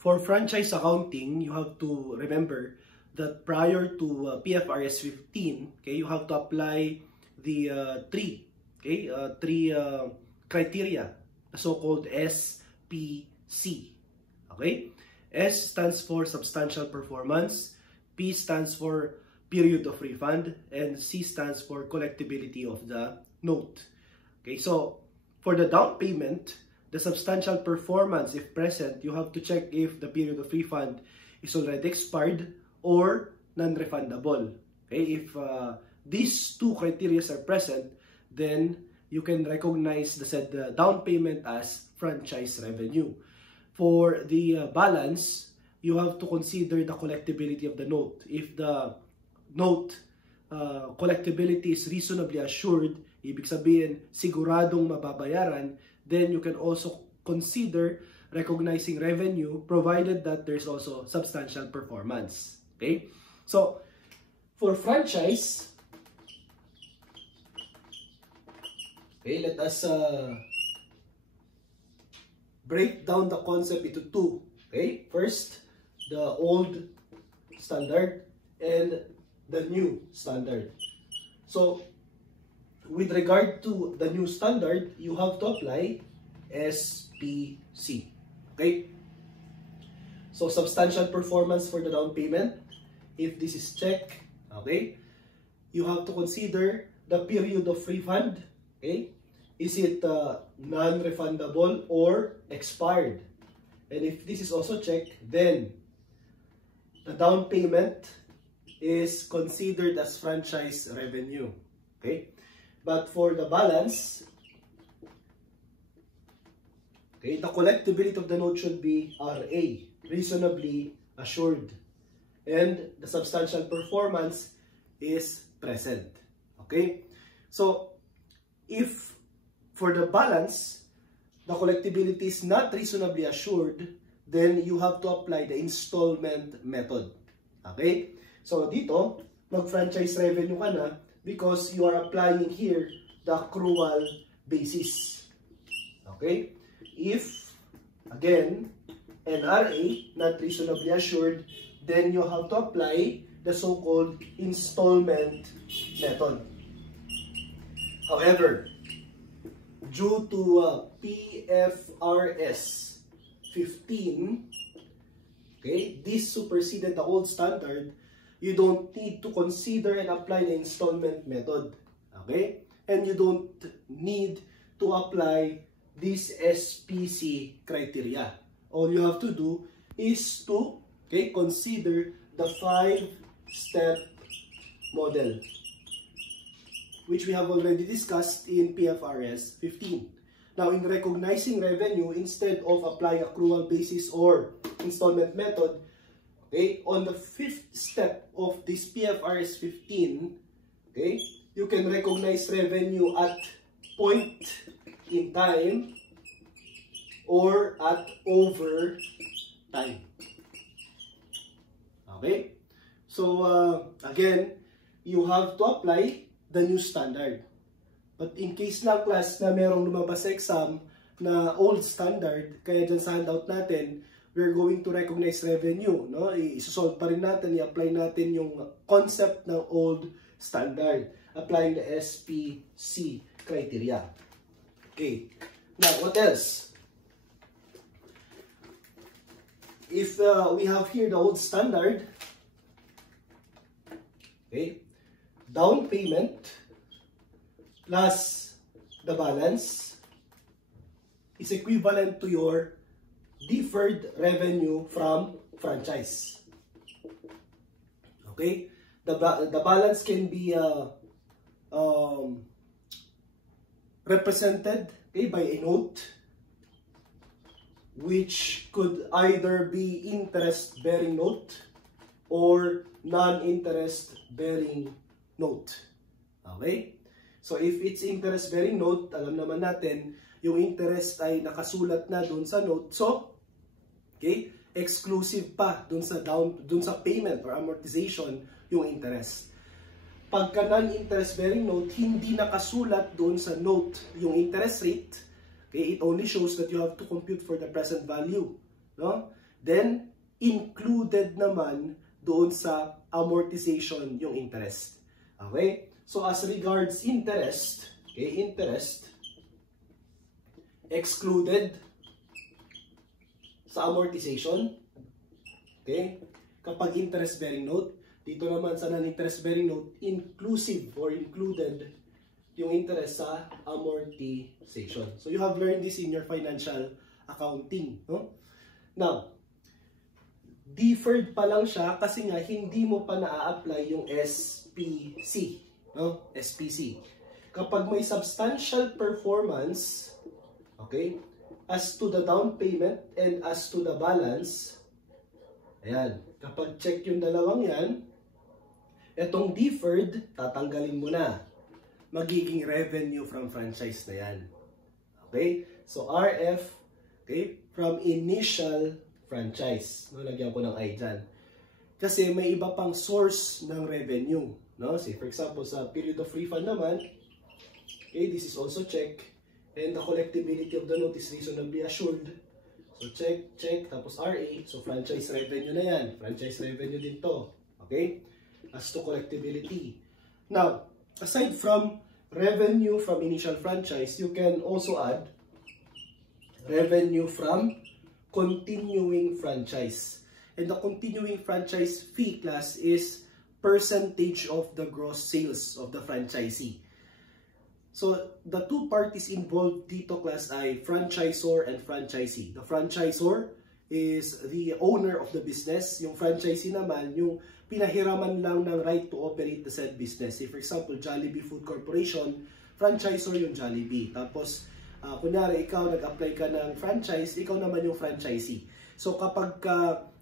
For franchise accounting, you have to remember that prior to PFRS 15, okay, you have to apply the three criteria, the so-called SPC. Okay, S stands for substantial performance, P stands for period of refund, and C stands for collectibility of the note. Okay, so for the down payment, the substantial performance, if present, you have to check if the period of refund is already expired or non-refundable. Okay, if these two criteria are present, then you can recognize the said down payment as franchise revenue. For the balance, you have to consider the collectibility of the note. If the note collectibility is reasonably assured, ibig sabihin siguradong mababayaran, then you can also consider recognizing revenue provided that there's also substantial performance. Okay, so for franchise, okay, let us break down the concept into two. Okay, first the old standard and the new standard. So with regard to the new standard, you have to apply SPC. Okay, so substantial performance for the down payment. If this is checked, okay, you have to consider the period of refund. Okay, is it non-refundable or expired? And if this is also checked, then the down payment is considered as franchise revenue. Okay, but for the balance, okay, the collectibility of the note should be RA, reasonably assured, and the substantial performance is present. Okay, so if for the balance, the collectibility is not reasonably assured, then you have to apply the installment method. Okay, so dito, mag-franchise revenue ka na because you are applying here the accrual basis. Okay, if, again, NRA, not reasonably assured, then you have to apply the so-called installment method. However, due to PFRS 15, okay, this superseded the old standard, you don't need to consider and apply the installment method. Okay, and you don't need to apply this SPC criteria. All you have to do is to, okay, consider the 5-step model, which we have already discussed in PFRS 15. Now, in recognizing revenue, instead of applying accrual basis or installment method, okay, on the 5th step of this PFRS 15, okay, you can recognize revenue at point in time or at over time. Okay, so again, you have to apply the new standard. But in case lang class na merong lumabas sa exam na old standard, kaya dyan sa handout natin, we're going to recognize revenue. No? I-solve pa rin natin, i-apply natin yung concept ng old standard, applying the SPC criteria. Okay, now what else? If we have here the old standard, okay, down payment plus the balance is equivalent to your deferred revenue from franchise. Okay, the balance can be represented, okay, by a note, which could either be interest-bearing note or non-interest-bearing note. Okay? So, if it's interest-bearing note, alam naman natin, yung interest ay nakasulat na dun sa note. So, okay, exclusive pa dun sa payment or amortization yung interest. Pagka non-interest-bearing note, hindi nakasulat dun sa note yung interest rate. Okay, it only shows that you have to compute for the present value. No? Then, included naman doon sa amortization yung interest. Okay? So, as regards interest, okay, interest, excluded sa amortization. Okay? Kapag interest-bearing note, dito naman sa non-interest-bearing note, inclusive or included yung interest sa amortization. So, you have learned this in your financial accounting. No? Now, deferred pa lang siya kasi nga hindi mo pa na-apply yung SPC. No? SPC. Kapag may substantial performance, okay, as to the down payment and as to the balance, ayan, kapag check yung dalawang yan, etong deferred, tatanggalin mo na. Magiging revenue from franchise na yan. Okay? So, RF, okay, from initial franchise. No, lagyan ko ng I dyan. Kasi may iba pang source ng revenue. No? Say, for example, sa period of refund naman, okay, this is also check. And the collectibility of the note is reasonably assured. So, check, tapos RA. So, franchise revenue na yan. Franchise revenue din to. Okay? As to collectibility. Now, aside from revenue from initial franchise, you can also add revenue from continuing franchise. And the continuing franchise fee class is percentage of the gross sales of the franchisee. So, the two parties involved dito class ay franchisor and franchisee. The franchisor is the owner of the business. Yung franchisee naman, yung pinahiraman lang ng right to operate the said business. Say, for example, Jollibee Food Corporation, franchisor yung Jollibee. Tapos, kunyari, ikaw nag-apply ka ng franchise, ikaw naman yung franchisee. So, kapag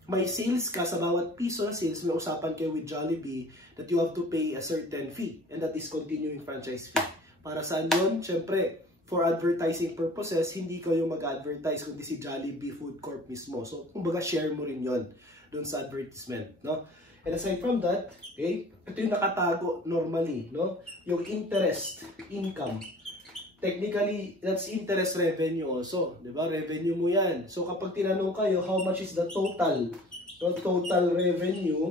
may sales ka sa bawat piso na sales, may usapan kayo with Jollibee that you have to pay a certain fee. And that is continuing franchise fee. Para saan yun? Siyempre, for advertising purposes, hindi kayo mag-advertise kundi si Jollibee Food Corp mismo. So, kumbaga, share mo rin yon doon sa advertisement, no? And aside from that, okay, ito yung nakatago normally, no? Yung interest income. Technically, that's interest revenue also, di ba? Revenue mo yan. So, kapag tinanong kayo, how much is the total? No? Total revenue,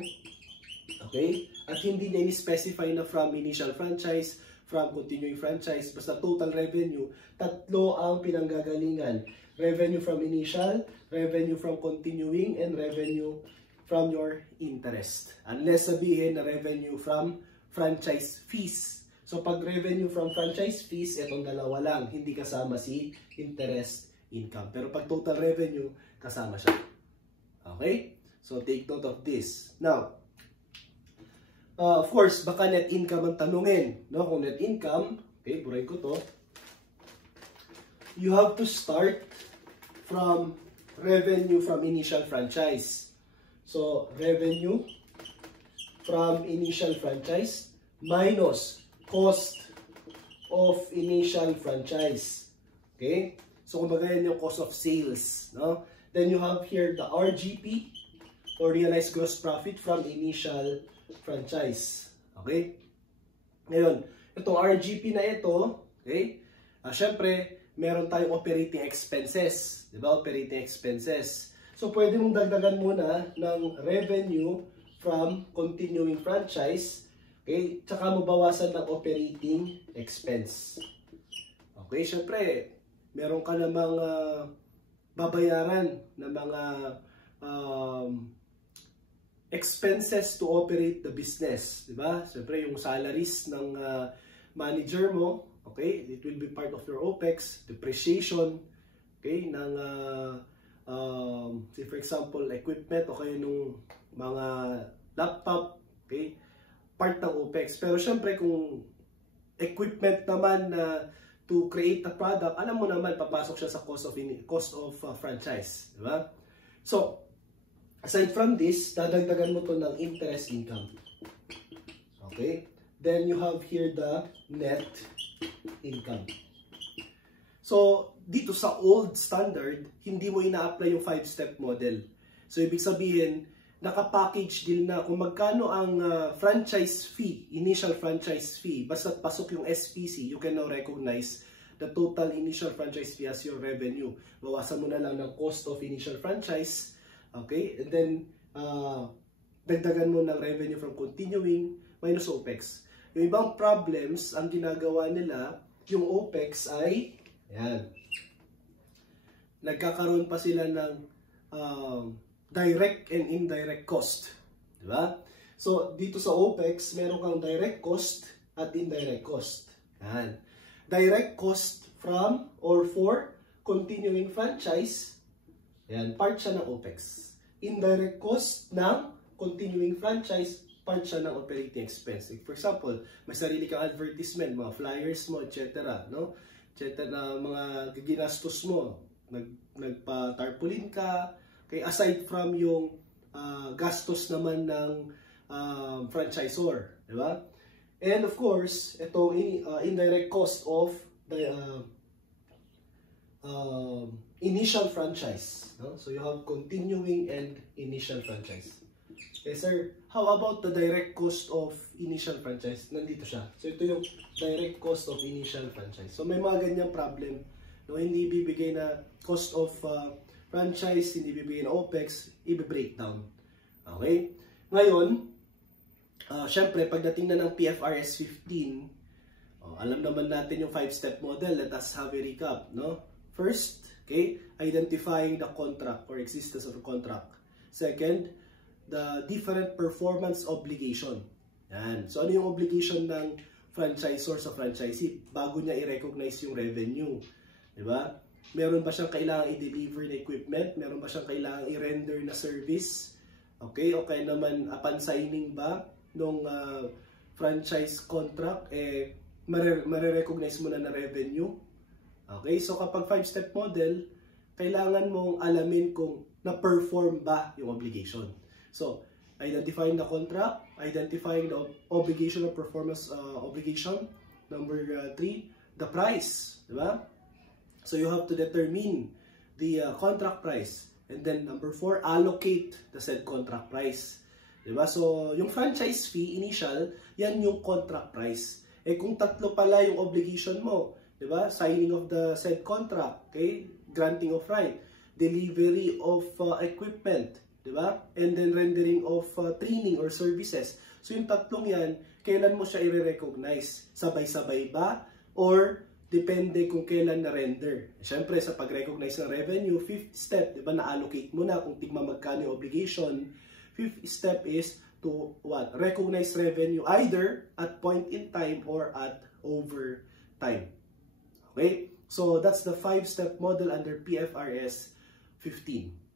okay? At hindi niya i-specify na from initial franchise, from continuing franchise, basta total revenue, tatlo ang pinanggagalingan. Revenue from initial, revenue from continuing, and revenue from your interest. Unless sabihin na revenue from franchise fees. So, pag revenue from franchise fees, itong dalawa lang, hindi kasama si interest income. Pero pag total revenue, kasama siya. Okay? So, take note of this. Now, of course, baka net income ang tanungin. No? Kung net income, okay, burahin ko to. You have to start from revenue from initial franchise. So, revenue from initial franchise minus cost of initial franchise. Okay? So, kumbaga yan yung cost of sales. No? Then you have here the RGP or realized gross profit from initial franchise. Okay? Ngayon, itong RGP na ito, okay? Syempre, meron tayong operating expenses. Diba? Operating expenses. So, pwede mong dagdagan muna ng revenue from continuing franchise. Okay? Tsaka mo bawasan ng operating expense. Okay? Syempre, meron ka namang babayaran na mga expenses to operate the business, di ba? Siyempre, yung salaries ng manager mo, okay, it will be part of your OPEX, depreciation, okay, ng, say for example, equipment o kayo nung mga laptop, okay, part ng OPEX. Pero siyempre, kung equipment naman na to create a product, alam mo naman, papasok siya sa cost of franchise, di ba? So, aside from this, dadagdagan mo to ng interest income. Okay? Then you have here the net income. So, dito sa old standard, hindi mo ina-apply yung 5-step model. So, ibig sabihin, naka-package deal na kung magkano ang franchise fee, initial franchise fee, basta pasok yung SPC, you can now recognize the total initial franchise fee as your revenue. Bawasan mo na lang ng cost of initial franchise, Okay? And then, dagdagan mo ng revenue from continuing minus OPEX. Yung ibang problems, ang ginagawa nila, yung OPEX ay, yan, nagkakaroon pa sila ng direct and indirect cost. Diba? So, dito sa OPEX, meron kang direct cost at indirect cost. Yan. Direct cost from or for continuing franchise, yan, part siya ng OPEX. Indirect cost ng continuing franchise, part siya ng operating expense. For example, may sarili kang advertisement, mga flyers mo, etc. No? Etc. na mga ginastos mo. Nagpa-tarpaulin ka. Okay? Aside from yung gastos naman ng franchisor. Diba? And of course, ito indirect cost of the initial franchise. No? So you have continuing and initial franchise. Okay, sir, how about the direct cost of initial franchise? Nandito siya. So ito yung direct cost of initial franchise. So may mga ganyang problem. No, hindi bibigay na cost of franchise, hindi bibigay na OPEX, i-breakdown. Okay? Ngayon, syempre, pagdating na ng PFRS 15, alam naman natin yung 5-step model. Let us have a recap. No? First, okay, identifying the contract or existence of the contract. Second, the different performance obligation. Yan. So, ano yung obligation ng franchisor sa franchisee bago niya i-recognize yung revenue? Diba? Meron ba siyang kailangang i-deliver na equipment? Meron ba siyang kailangang i-render na service? Okay? O kaya naman, upon signing ba nung franchise contract, mare-recognize mo na na revenue? Okay? So, kapag 5-step model, kailangan mong alamin kung na-perform ba yung obligation. So, identifying the contract, identifying the obligation of performance obligation. Number 3, the price. Diba? So, you have to determine the contract price. And then, number 4, allocate the said contract price. Diba? So, yung franchise fee, initial, yan yung contract price. Eh, kung tatlo pala yung obligation mo, diba? Signing of the said contract, okay? Granting of right, delivery of equipment, diba? And then rendering of training or services. So, yung tatlong yan, kailan mo siya i-recognize? Sabay-sabay ba? Or depende kung kailan na-render. Siyempre, sa pag-recognize ng revenue, 5th step, diba? Na-allocate mo na kung tigma magkano yung obligation. 5th step is to what? Recognize revenue either at point in time or at over time. Okay? So, that's the 5-step model under PFRS 15.